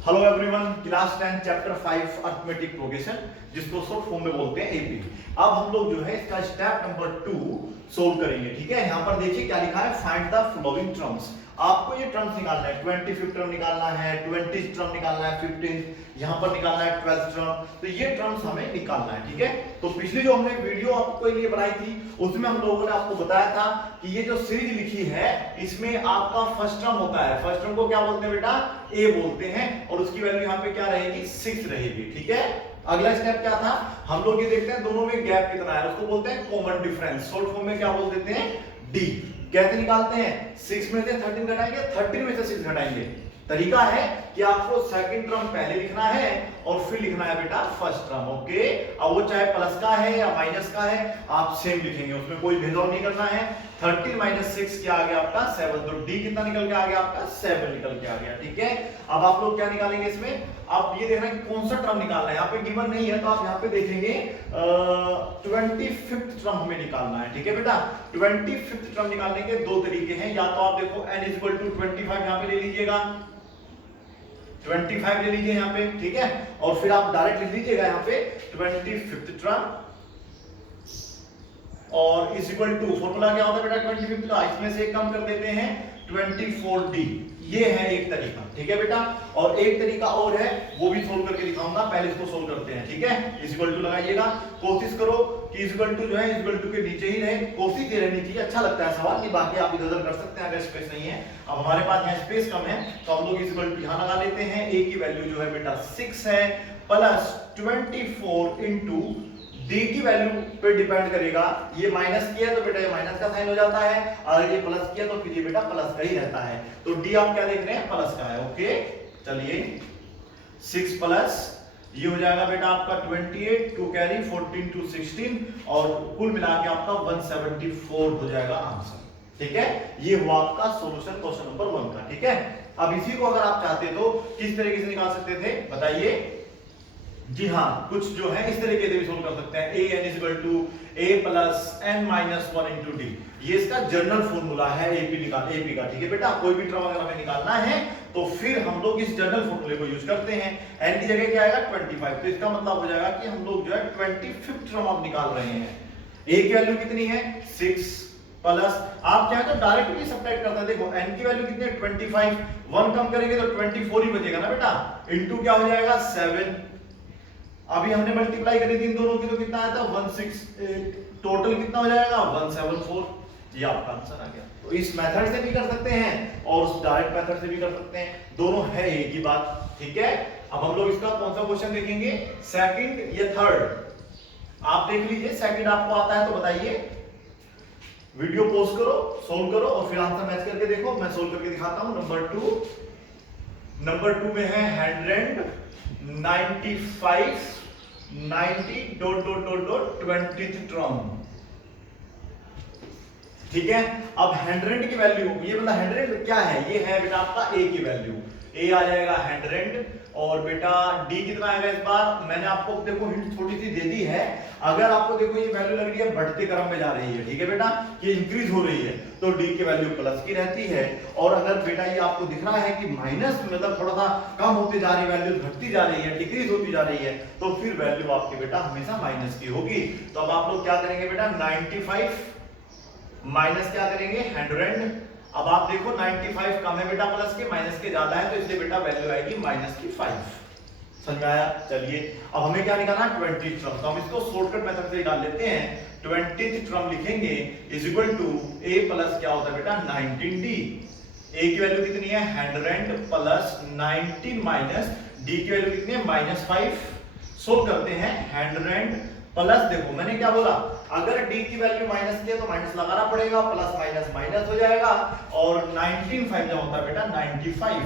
Hello everyone, class 10 chapter 5 arithmetic progression, जिसको short form में बोलते हैं एपी। अब हम लोग जो है इसका स्टेप नंबर 2 सोल्व करेंगे। ठीक है, यहाँ पर देखिए क्या लिखा है, फाइंड द फॉलोइंग टर्म्स। आपको ये टर्म्स निकालना है, 25th टर्म निकालना है, 20th टर्म निकालना है, 15th यहाँ पर निकालना है, 12th टर्म। तो ये टर्म्स हमें निकालना है। ठीक है, तो पिछली जो हमने वीडियो आपको लिए बनाई थी उसमें हम लोगों ने आपको बताया था कि ये जो सीरीज लिखी है इसमें आपका फर्स्ट टर्म होता है। फर्स्ट टर्म को क्या बोलते हैं बेटा, ए बोलते हैं, और उसकी वैल्यू यहाँ पे क्या रहेगी, 6 रहेगी। ठीक है, अगला स्टेप क्या था, हम लोग ये देखते हैं दोनों में गैप कितना है, उसको बोलते हैं कॉमन डिफरेंस। शॉर्ट फॉर्म में क्या बोल देते हैं, डी। कैसे निकालते हैं, 6 में से 13 घटाएंगे, 13 में से 6 घटाएंगे। तरीका है कि आपको सेकंड टर्म पहले लिखना है और फिर लिखना है बेटा फर्स्ट टर्म। ओके, अब वो चाहे प्लस का है या माइनस का है, आप सेम लिखेंगे, उसमें कोई भेदभाव नहीं करना है। 13 माइनस 6 क्या आ गया आपका 7, तो डी कितना निकल के आ गया आपका 7 निकल के आ गया। ठीक है, अब आप लोग क्या निकालेंगे इसमें, आप ये देखना कि कौन सा टर्म निकालना है। यहाँ पे गिवन नहीं है तो आप यहाँ पे देखेंगे 25th टर्म हमें निकालना है। ठीक है बेटा, 25th टर्म निकालने के दो तरीके हैं, या तो आप देखो n इक्वल टू 25 यहाँ पे ले लीजिएगा, 25 ले लीजिए यहाँ पे। ठीक है, और फिर आप डायरेक्ट लिख लीजिएगा यहाँ पे 25th टर्म, और इज इक्वल टू फॉर्मूला क्या होता है बेटा 25th का, इसमें से कम कर देते हैं 24d। ये है एक तरीका। ठीक है बेटा, और एक तरीका और है वो भी सोल्व करके दिखाऊंगा, पहले इसको सोल्व करते हैं। ठीक है, इज इक्वल टू लगाइएगा, कोशिश करो कि इज इक्वल टू जो है इज इक्वल टू के नीचे ही रहे, कोशिश ये रहनी चाहिए। अच्छा लगता है सवाल, नहीं बाकी आप इधर कर सकते हैं अगर स्पेस नहीं है। अब हमारे पास यहाँ स्पेस कम है तो हम लोग इज इक्वल टू यहाँ लगा लेते हैं। a की वैल्यू जो है बेटा 6 है, प्लस 24 इंटू डी की वैल्यू पे डिपेंड करेगा। ये माइनस किया तो बेटा ये माइनस का साइन हो जाता है, और ये प्लस किया तो फिर ये बेटा प्लस का ही रहता है। तो डी आप क्या देख रहे हैं, प्लस का है। ओके, चलिए 6 प्लस ये हो जाएगा बेटा आपका 28, 2 कैरी 14 to 16, और कुल मिला के आपका 174 हो जाएगा आंसर। ठीक है, ये हुआ आपका सॉल्यूशन क्वेश्चन नंबर 1 का। ठीक है, अब इसी को अगर आप चाहते तो किस तरीके से निकाल सकते थे बताइए। जी हाँ, कुछ जो है इस तरीके से भी सोल्व कर सकते हैं। a n equal to a plus n minus 1 into d, ये इसका जनरल फॉर्मूला है एपी का। ठीक है बेटा, कोई भी टर्म अगर हमें निकालना है तो फिर हम लोग इस जनरल फॉर्मूले को यूज करते हैं। n की जगह क्या आएगा 25, तो इसका मतलब हो जाएगा कि हम लोग जो है 25th टर्म अब निकाल रहे हैं। a की वैल्यू कितनी है 6, प्लस आप चाहे तो डायरेक्ट भी सब्ट्रैक्ट करते हैं। देखो n की वैल्यू कितनी है 25, 1 कम करेंगे तो 24 ही बचेगा ना बेटा, इंटू क्या हो जाएगा 7। अभी हमने मल्टीप्लाई करी थी इन दोनों की तो कितना आया था 168, टोटल कितना हो जाएगा 174। ये आपका आंसर आ गया। तो इस मेथड से भी कर सकते हैं और उस डायरेक्ट मेथड से भी कर सकते हैं, दोनों है एक ही बात। ठीक है, अब हम लोग इसका कौन सा क्वेश्चन देखेंगे, सेकंड या थर्ड। आप देख लीजिए, सेकंड आपको आता है तो बताइए, वीडियो पॉज करो, सोल्व करो और फिर आंसर मैच करके देखो। मैं सोल्व करके दिखाता हूं। नंबर 2 में है 195 90 dot dot dot dot 20th term. ठीक है, अब 100 की वैल्यू, ये मतलब 100 क्या है, ये है बेटा आपका a की वैल्यू, a आ जाएगा 100, और बेटा d कितना आएगा इस बार, मैंने आपको देखो हिंट छोटी सी दे दी है। अगर आपको देखो ये वैल्यू लग रही है बढ़ते क्रम में जा रही है, ठीक है बेटा, ये इंक्रीज हो रही है, तो d की वैल्यू प्लस की रहती है। और अगर बेटा ये आपको दिख रहा है कि माइनस मतलब थोड़ा सा कम होते जा रही है, वैल्यू घटती जा रही है, डिक्रीज होती जा रही है, तो फिर वैल्यू आपकी बेटा हमेशा माइनस की होगी। तो अब आप लोग क्या करेंगे बेटा, 95 माइनस क्या करेंगे 100। अब आप देखो 95 कम है बेटा प्लस के, माइनस के ज्यादा है, तो इसलिए बेटा वैल्यू आएगी माइनस की 5। समझ आया? चलिए अब हमें क्या निकालना है 20th टर्म, तो हम इसको शॉर्टकट मेथड से निकाल लेते हैं। 20th टर्म लिखेंगे is equal to a plus क्या होता है बेटा 19d। a की वैल्यू कितनी है 100 प्लस 19 माइनस d की वैल्यू कितनी है -5। सोल्व करते हैं 100 प्लस, देखो मैंने क्या बोला, अगर d की वैल्यू माइनस की है तो माइनस लगाना पड़ेगा, प्लस माइनस माइनस हो जाएगा, और 19 5 जो होता है बेटा 95,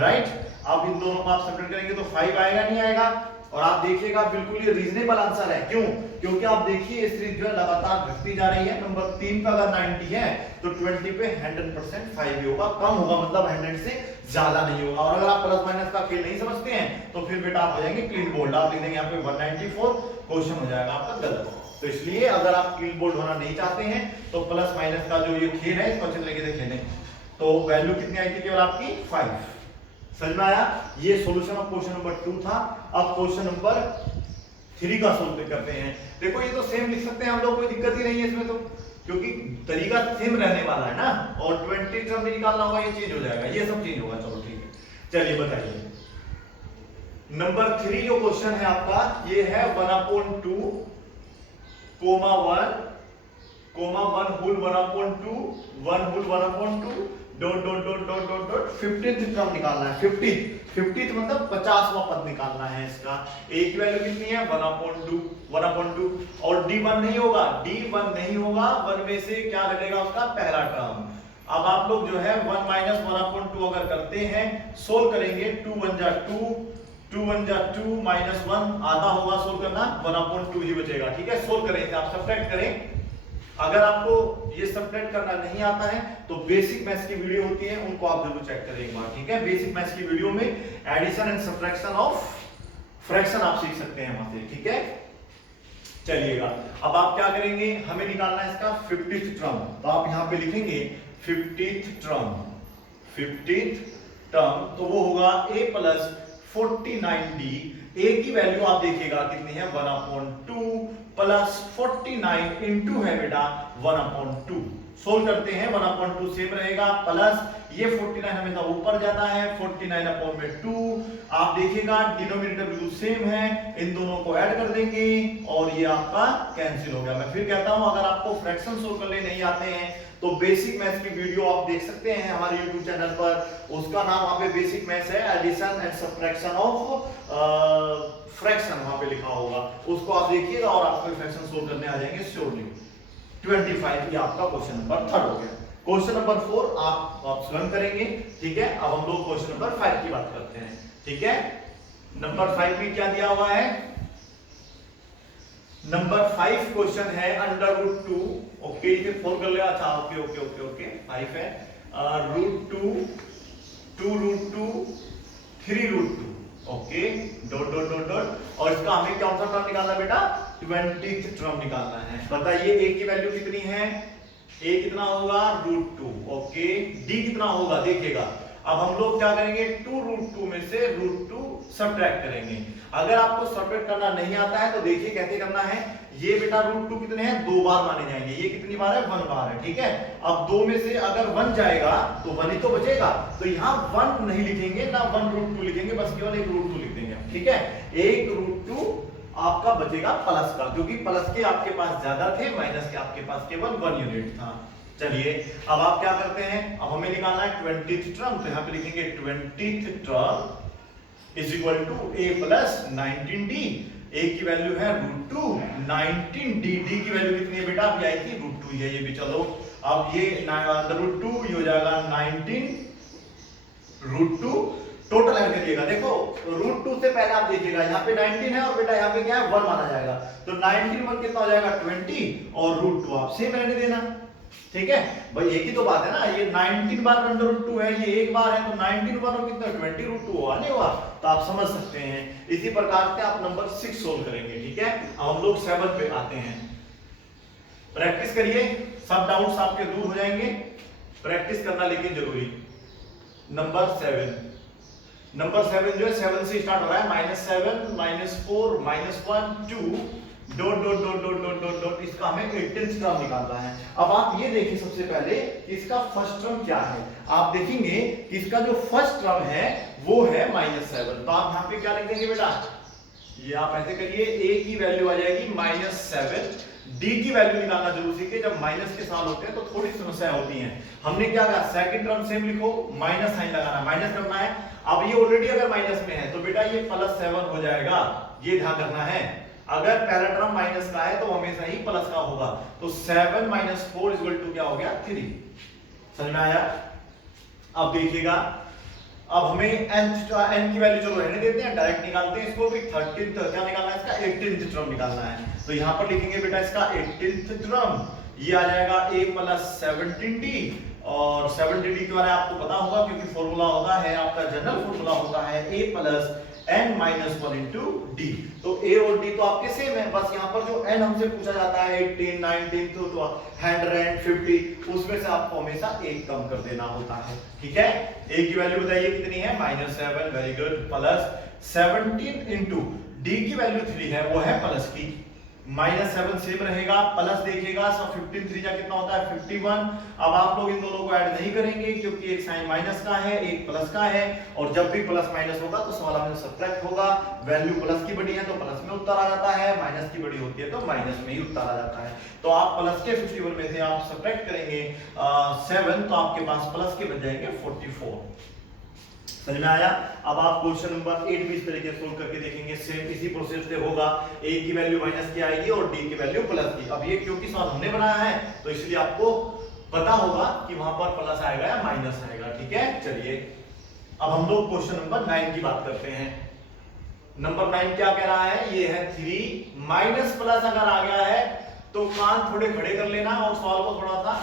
राइट। अब इन दोनों को आप सब्ट्रैक्ट करेंगे तो 5 आएगा नहीं आएगा, और आप देखिएगा बिल्कुल ये रीजनेबल आंसर है। क्यों? क्योंकि आप देखिए ये सीरीज जो है लगातार घटती जा रही है। नंबर 3 पे अगर 90 है तो 20 पे 100% 5 ही होगा, कम होगा, मतलब 100 से ज्यादा नहीं होगा। और अगर आप प्लस माइनस का खेल नहीं समझते हैं तो फिर बेटा आप हो जाएंगे क्लीन बोल्ड, आप लिख देंगे यहाँ पे 194, क्वेश्चन हो जाएगा आपका गलत। तो इसलिए अगर आप क्लीन बोल्ड होना नहीं चाहते हैं तो प्लस माइनस का जो ये खेल है इसको अच्छे तरीके से खेलें। तो वैल्यू कितनी आई थी केवल आपकी 5। समझ में आया? ये सॉल्यूशन ऑफ क्वेश्चन नंबर 2 था। अब क्वेश्चन नंबर 3 का सोल्व करते हैं। देखो ये तो सेम लिख सकते हैं हम लोग, कोई दिक्कत ही नहीं है इसमें तो, क्योंकि तरीका सेम रहने वाला है ना, और 20 टर्म निकालना होगा, ये चेंज हो जाएगा, ये सब चेंज होगा। चलो ठीक है, चलिए बताइए। नंबर 3 जो क्वेश्चन है आपका, ये है 1/2 comma 1 comma 1 whole 1/2 1 whole 1/2 dot dot dot dot dot dot 50th term निकालना है। 50th मतलब 50वां पद निकालना है इसका। a की वैल्यू कितनी है? 1/2 और d1 नहीं होगा, d1 नहीं होगा, 1 में से क्या घटेगा उसका पहला टर्म। अब आप लोग जो है 1 माइनस 1/2 अगर करते हैं, सोल्व करेंगे, 2 1 जा 2 2 1 जा 2 माइनस 1 आधा होगा, सोल्व करना 1/2 ही बचेगा। ठीक है, सोल्व करें, आप सब्ट्रैक्ट करें। अगर आपको ये सब्ट्रैक्ट करना नहीं आता है तो बेसिक मैथ्स की वीडियो होती है, उनको आप जरूर चेक करें एक बार। ठीक है, बेसिक मैथ्स की वीडियो में addition and subtraction of fraction आप सीख सकते हैं वहां से। ठीक है, चलिएगा अब आप क्या करेंगे, हमें निकालना है इसका 50th टर्म। तो आप यहां पे लिखेंगे 50th टर्म, तो वो होगा a प्लस 49d। a की वैल्यू आप देखिएगा कितनी है, 1/2 प्लस 49 इंटू है बेटा 1/2। सोल्व करते हैं, 1/2 सेम रहेगा, प्लस ये 49 हमेशा ऊपर जाता है, 49/2। आप देखिएगा डिनोमिनेटर बिल्कुल सेम है, इन दोनों को ऐड कर देंगे और ये आपका कैंसिल हो गया। मैं फिर कहता हूं, अगर आपको फ्रैक्शन सोल्व करने नहीं आते हैं तो बेसिक मैथ्स की वीडियो आप देख सकते हैं हमारे YouTube चैनल पर, उसका नाम वहां पे बेसिक मैथ्स है, addition and subtraction of fraction वहां पे लिखा होगा, उसको आप देखिएगा और आपको फ्रैक्शन सोल्व करने आ जाएंगे श्योरली। 25 ये आपका क्वेश्चन नंबर 3 हो गया। क्वेश्चन नंबर 4 आप स्वयं करेंगे। ठीक है, अब हम लोग क्वेश्चन नंबर 5 की बात करते हैं। ठीक है, नंबर 5 में क्या दिया हुआ है? नंबर 5 क्वेश्चन है √2। ओके, इसे 4 कर लिया। अच्छा, ओके ओके ओके ओके 5 है, √2 2√2 3√2। Okay, dot dot dot dot, और इसका हमें कौन सा टर्म निकालना है बेटा? 20th टर्म निकालना है। बताइए a की वैल्यू कितनी है? a कितना होगा? √2। ओके, d कितना होगा देखिएगा। अब हम लोग क्या करेंगे, 2√2 में से √2 सब्ट्रैक्ट करेंगे। अगर आपको सब्ट्रैक्ट करना नहीं आता है तो देखिए कैसे करना है। ये बेटा √2 कितने हैं? 2 बार माने जाएंगे। ये कितनी बार है? 1 बार है। ठीक है, अब 2 में से अगर 1 जाएगा तो 1 ही तो बचेगा, तो यहाँ 1 नहीं लिखेंगे ना, 1√2 लिखेंगे, बस केवल एक √2 लिख देंगे। ठीक है, एक √2 आपका बचेगा प्लस का, क्योंकि प्लस के आपके पास ज्यादा थे, माइनस के आपके पास केवल 1 यूनिट था। चलिए अब आप क्या करते हैं, अब हमें निकालना है 20th टर्म, तो यहाँ पे लिखेंगे 20th term is equal to a plus 19d। a की वैल्यू है √2, 19d, d की वैल्यू कितनी है बेटा? अभी आई थी √2 है, ये भी चलो। अब ये √2 ये हो जाएगा 19 √2, टोटल ऐड करिएगा। देखो √2 से पहले आप देखिएगा यहाँ पे 19 है और बेटा यहाँ पे क्या है? 1 माना जाएगा, तो 19 1 कितना हो जाएगा? 20, और √2 आप सेम रहने देना। ठीक है भाई, एक ही तो बात है ना, ये 19 बार √2 है, ये एक बार है, तो 19 बार और कितना 20 √2 हुआ नहीं हुआ, तो आप समझ सकते हैं। इसी प्रकार से आप नंबर 6 सोल्व करेंगे। ठीक है, अब हम लोग 7 पे आते हैं। प्रैक्टिस करिए, सब डाउट्स आपके दूर हो जाएंगे, प्रैक्टिस करना लेकिन जरूरी। नंबर 7 जो है 7 से स्टार्ट हो रहा है, -7 -4 -1 2 dot dot dot dot dot dot dot, इसका हमें 18th टर्म निकालना है। अब आप ये देखिए सबसे पहले कि इसका फर्स्ट टर्म क्या है। आप देखेंगे कि इसका जो फर्स्ट टर्म है वो है -7, तो आप यहाँ पे क्या लिख देंगे बेटा? ये आप ऐसे करिए, a की वैल्यू आ जाएगी -7, d की वैल्यू निकालना जरूर सीखिए, जब माइनस के साथ होते हैं तो थोड़ी समस्या होती है। हमने क्या कहा, सेकंड टर्म सेम लिखो, माइनस साइन लगाना, माइनस करना है। अब ये ऑलरेडी अगर माइनस में है तो बेटा ये +7 हो जाएगा, ये ध्यान रखना है। अगर पहला टर्म माइनस का है तो हमेशा ही प्लस का होगा, तो 7 - 4 = क्या हो गया? 3। समझ में आया? अब देखिएगा, अब हमें n की वैल्यू चलो रहने देते हैं, डायरेक्ट निकालते हैं इसको भी। 13th क्या निकालना है? इसका 18th टर्म निकालना है, तो यहां पर लिखेंगे बेटा इसका 18th टर्म, ये आ जाएगा a + 17d, और 70d के बारे में आपको पता होगा, क्योंकि फॉर्मूला होता है आपका, जनरल फॉर्मूला होता है a plus n minus 1 into D. तो a और d तो आपके सेम है, बस यहाँ पर जो n हमसे पूछा जाता है 18, 19 तो 100, 50, उसमें से आपको हमेशा एक कम कर देना होता है। ठीक है, a की वैल्यू बताइए कितनी है, -7, very good, plus 17 into D की वैल्यू 3 है, वो है प्लस की, -7 सेम रहेगा, प्लस देखिएगा, सब 15 3 जा कितना होता है 51। अब आप लोग इन दोनों को ऐड नहीं करेंगे क्योंकि एक साइन माइनस का है, एक प्लस का है, और जब भी प्लस माइनस होगा तो सवाल में सब्ट्रैक्ट होगा। वैल्यू प्लस की बड़ी है तो प्लस में उत्तर आ जाता है, माइनस की बड़ी होती है तो माइनस में ही उत्तर आ जाता है। तो आप प्लस के 51 में से आप सब्ट्रैक्ट करेंगे 7, तो आपके पास प्लस के बच जाएंगे 44। समझ में आया? अब आप क्वेश्चन नंबर 8 भी इस तरीके से सोल्व करके देखेंगे, सेम इसी प्रोसेस से होगा। a की वैल्यू माइनस की आएगी और d की वैल्यू प्लस की। अब ये क्योंकि सवाल हमने बनाया है तो इसलिए आपको पता होगा कि वहां पर प्लस आएगा या माइनस आएगा। ठीक है, चलिए अब हम लोग क्वेश्चन नंबर 9 की बात करते हैं। नंबर 9 क्या कह रहा है, ये है 3 माइनस प्लस अगर आ गया है तो कान थोड़े खड़े कर लेना और सवाल को थोड़ा सा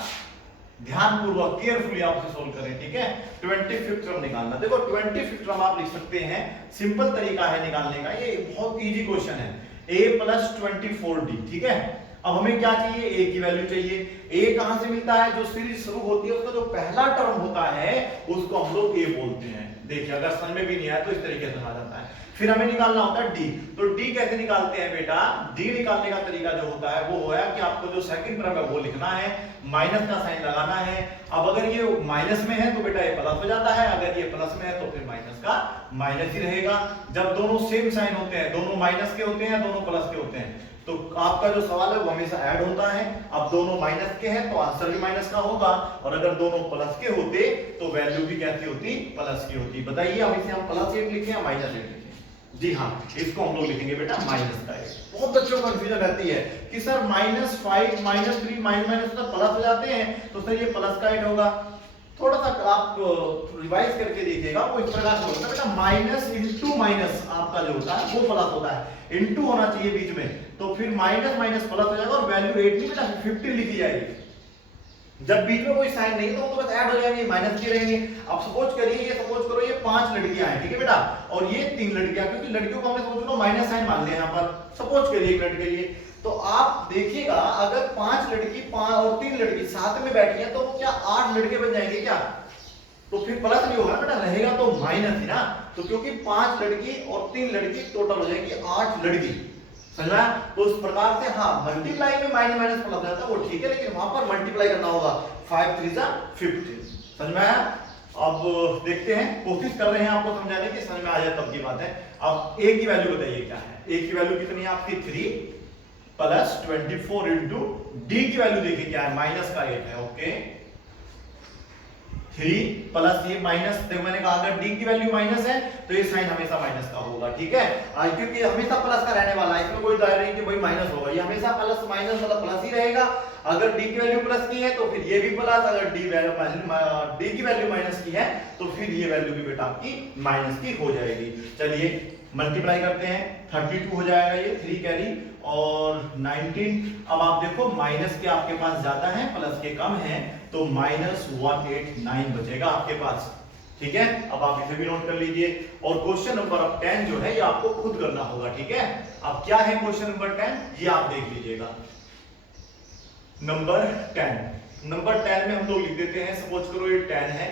ध्यानपूर्वक केयरफुली आपसे सोल्व करें। ठीक है, 25th टर्म निकालना। देखो 25th टर्म आप लिख सकते हैं, सिंपल तरीका है निकालने का, ये बहुत इजी क्वेश्चन है। a plus 24d। ठीक है, अब हमें क्या चाहिए, a की वैल्यू चाहिए। a कहां से मिलता है, जो सीरीज शुरू होती है उसका जो पहला टर्म होता है उसको हम लोग a बोलते हैं। देखिए अगर समझ में भी नहीं आया तो इस तरीके से आ जाता है। फिर हमें निकालना होता है d। तो d कैसे निकालते हैं बेटा, d निकालने का तरीका जो होता है वो है कि आपको जो सेकंड टर्म है वो लिखना है, माइनस का साइन लगाना है। अब अगर ये माइनस में है तो बेटा ये प्लस हो जाता है, अगर ये प्लस में है तो फिर माइनस का माइनस ही रहेगा। जब दोनों सेम साइन होते हैं, दोनों माइनस के होते हैं, दोनों प्लस के होते हैं, तो आपका जो सवाल है वो हमेशा ऐड होता है। अब दोनों माइनस के हैं तो आंसर भी माइनस का होगा, और अगर दोनों प्लस के होते तो वैल्यू भी कैसी होती, प्लस की होती। बताइए अब इसे हम प्लस 8 लिखें या माइनस 8 लिखें? जी हाँ, इसको हम लोग लिखेंगे बेटा माइनस का 8। बहुत बच्चों को कंफ्यूजन रहती है कि सर -5 -3 माइनस तो प्लस हो जाते हैं, तो सर ये प्लस का 8 होगा। थोड़ा सा आप रिवाइज करके देखिएगा, वो इस प्रकार से होता है बेटा, माइनस इंटू माइनस आपका जो होता है वो प्लस होता है, इंटू होना चाहिए बीच में, तो फिर माइनस माइनस प्लस हो जाएगा और वैल्यू 8 नहीं बेटा 50 लिखी जाएगी। जब बीच में कोई साइन नहीं तो वो तो बस ऐड हो जाएंगे, माइनस के रहेंगे। अब सपोज करिए, ये सपोज करो ये 5 लड़कियां हैं, ठीक है बेटा, और ये 3 लड़कियां, क्योंकि लड़कियों को हमने समझ लो माइनस साइन मान लिया यहाँ पर, सपोज करिए एक लड़के के लिए। तो आप देखिएगा अगर 5 लड़की और 3 लड़की साथ में बैठी हैं तो वो क्या 8 लड़के बन जाएंगे क्या? तो फिर प्लस नहीं होगा बेटा, रहेगा तो माइनस ही ना। तो क्योंकि 5 लड़की और 3 लड़की टोटल हो जाएगी 8 लड़की, समझ में? तो उस प्रकार से हाँ, मल्टीप्लाई में माइनस माइनस प्लस रहता है वो ठीक है, लेकिन वहां पर मल्टीप्लाई करना होगा, 5 3 15। समझ में आया? अब देखते हैं, कोशिश कर रहे हैं आपको समझाने की, समझ में आ जाए तब की बात है। अब a की वैल्यू बताइए क्या है, a की वैल्यू कितनी है आपकी 3 प्लस 24 इंटू डी की वैल्यू देखिए क्या है, माइनस का 8 है। ओके, 3 प्लस ये माइनस, देखो मैंने कहा अगर d की वैल्यू माइनस है तो ये साइन हमेशा माइनस का होगा। ठीक है, क्योंकि हमेशा प्लस का रहने वाला है, इसमें कोई दायरा नहीं कि भाई माइनस होगा, ये हमेशा प्लस माइनस मतलब प्लस ही रहेगा। अगर d की वैल्यू प्लस की है तो फिर ये भी प्लस, अगर d की वैल्यू माइनस की है तो फिर ये वैल्यू भी बेटा आपकी माइनस की हो जाएगी। चलिए मल्टीप्लाई करते हैं, 32 हो जाएगा ये, 3 कैरी और 19। अब आप देखो माइनस के आपके पास ज्यादा है, प्लस के कम है, तो -189 बचेगा आपके पास। ठीक है, अब आप इसे भी नोट कर लीजिए। और क्वेश्चन नंबर 10 जो है ये आपको खुद करना होगा। ठीक है, अब क्या है क्वेश्चन नंबर 10 ये आप देख लीजिएगा। नंबर 10 में हम लोग लिख देते हैं, सपोज करो ये 10 है,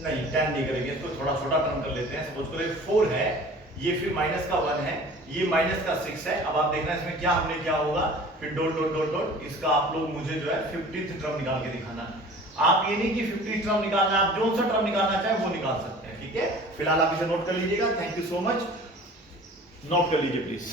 नहीं 10 नहीं करेंगे, इसको थोड़ा छोटा टर्म कर लेते हैं। सपोज करो ये 4 है, ये फिर माइनस का 1 है, ये माइनस का 6 है। अब आप देखना इसमें क्या हमने क्या होगा, फिर डॉट डॉट डॉट डॉट, इसका आप लोग मुझे जो है 50th टर्म निकाल के दिखाना। आप ये नहीं कि 50th टर्म निकालना, आप जो सा टर्म निकालना चाहे वो निकाल सकते हैं। ठीक है, फिलहाल आप इसे नोट कर लीजिएगा। Thank you so much, note कर लीजिए प्लीज।